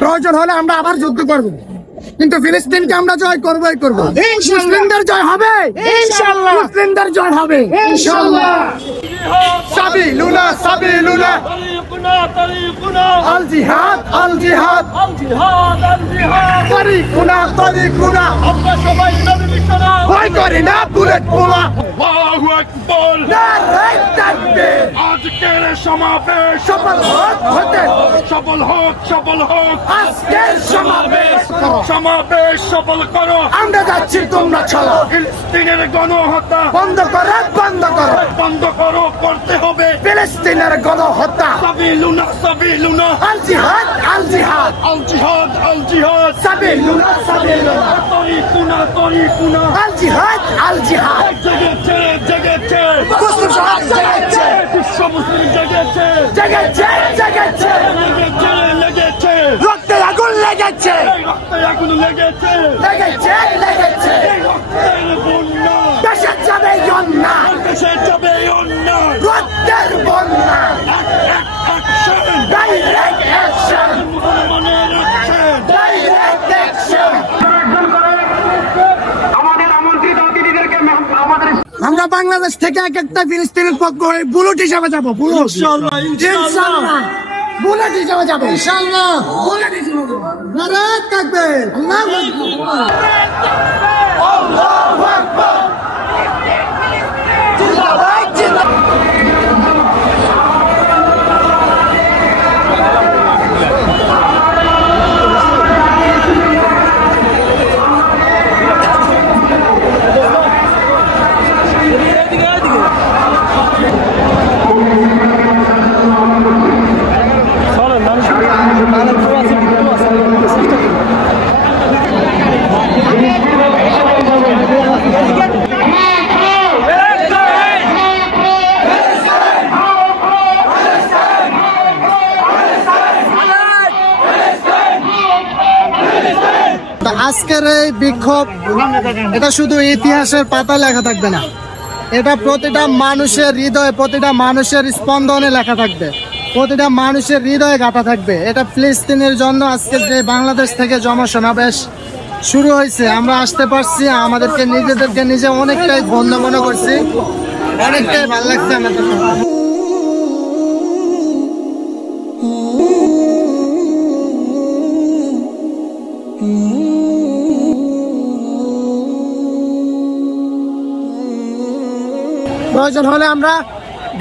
প্রয়োজন হলে আমরা আবার যুদ্ধ করব, কিন্তু ফিলিস্তিনকে আমরা জয় করবই করব। মুসলিমদের জয় হবে ইনশাআল্লাহ, মুসলিমদের জয় হবে ইনশাআল্লাহ। সাবিলুনা সাবিলুনা তরিকুনা আল জিহাদ আল জিহাদ আল জিহাদ আল জিহাদ তরিকুনা তরিকুনা। আমরা সবাই নবী মিশনা ভয় করি না বুলেট বোমা। আল্লাহু আকবার, নারায়ে তাকবীর। আজকের সমাবেশ সফল হোক হতে সফল হোক সফল হোক। আজকের সমাবেশ সমাবেশ সফল করো। আমরা যাচ্ছি তোমরা চলো। ফিলিস্তিনের গণহত্যা বন্ধ করো বন্ধ করো বন্ধ করো, করতে হবে ফিলিস্তিনের গণহত্যা। সাবিলুনা সাবিলুনা আল জিহাদ আল জিহাদ আল জিহাদ আল জিহাদ সাবিলুনা সাবিলুনা তরিকুনা তরিকুনা আল জিহাদ আল জিহাদ। জেগেছে জেগেছে মুসলিম সমাজ, জেগেছে বিশ্ব মুসলিম, জেগেছে জেগেছে জেগেছে লেগেছে লেগেছে রক্তে আগুন লেগেছে রক্তে আগুন লেগেছে লেগেছে লেগেছে। রক্তের বন্যা দেশে যাবে অন্যা, দেশে যাবে অন্যা। রক্তের বন্যা অ্যাকশন ডাইরেক্ট অ্যাকশন মুসলমানের অ্যাকশন ডাইরেক্ট অ্যাকশন। আমাদের আমন্ত্রিত অতিথিদেরকে আমাদের আমরা বাংলাদেশ থেকে এক একটা ফিলিস্তিনের পক্ষ হয়ে বুলেট হিসাবে যাবো। ইনশাআল্লাহ ইনশাআল্লাহ বুলেট হিসাবে যাবো ইনশাআল্লাহ। বুলেট হিসাবে নারায়ে তাকবীর। আল্লাহু আকবার আল্লাহু আকবার। জিন্দাবাদ জিন্দাবাদ। আজকের এই বিক্ষোভ এটা শুধু ইতিহাসের পাতায় লেখা থাকবে না, এটা প্রতিটা মানুষের হৃদয়ে, প্রতিটা মানুষের স্পন্দনে লেখা থাকবে, প্রতিটা মানুষের হৃদয়ে গাঁথা থাকবে। এটা ফিলিস্তিনের জন্য আজকে যে বাংলাদেশ থেকে জনসমাবেশ শুরু হয়েছে, আমরা আসতে পারছি, আমাদেরকে নিজেদেরকে নিজে অনেকটাই ধন্য মনে করছি, অনেকটাই ভালো লাগছে আমাদের। প্রয়োজন হলে আমরা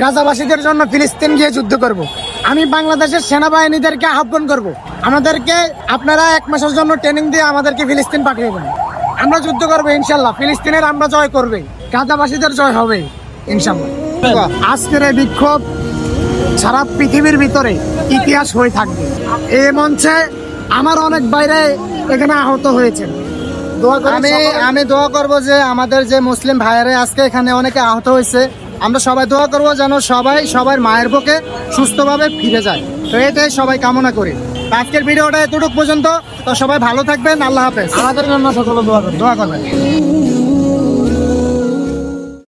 গাজাবাসীদের জন্য ফিলিস্তিন গিয়ে যুদ্ধ করব। আমি বাংলাদেশের সেনাবাহিনীদেরকে আহ্বান করব, আমাদেরকে আপনারা 1 মাসের জন্য ট্রেনিং দিয়ে আমাদেরকে ফিলিস্তিন পাঠিয়ে দেন। আমরা যুদ্ধ করবো ইনশাল্লাহ, ফিলিস্তিনের আমরা জয় করবে, গাজাবাসীদের জয় হবে ইনশাল্লাহ। আজকের এই বিক্ষোভ সারা পৃথিবীর ভিতরে ইতিহাস হয়ে থাকবে। এই মঞ্চে আমার অনেক বাইরে এখানে আহত হয়েছে। আমি দোয়া করবো যে আমাদের যে মুসলিম ভাইয়েরা আজকে এখানে অনেকে আহত হয়েছে, আমরা সবাই দোয়া করবো যেন সবার মায়ের বুকে সুস্থভাবে ফিরে যায়। তো এটাই সবাই কামনা করি। আজকের ভিডিওটা এতটুকু পর্যন্ত। তো সবাই ভালো থাকবেন, আল্লাহ হাফেজ। আমাদের জন্য সকলে দোয়া করবেন।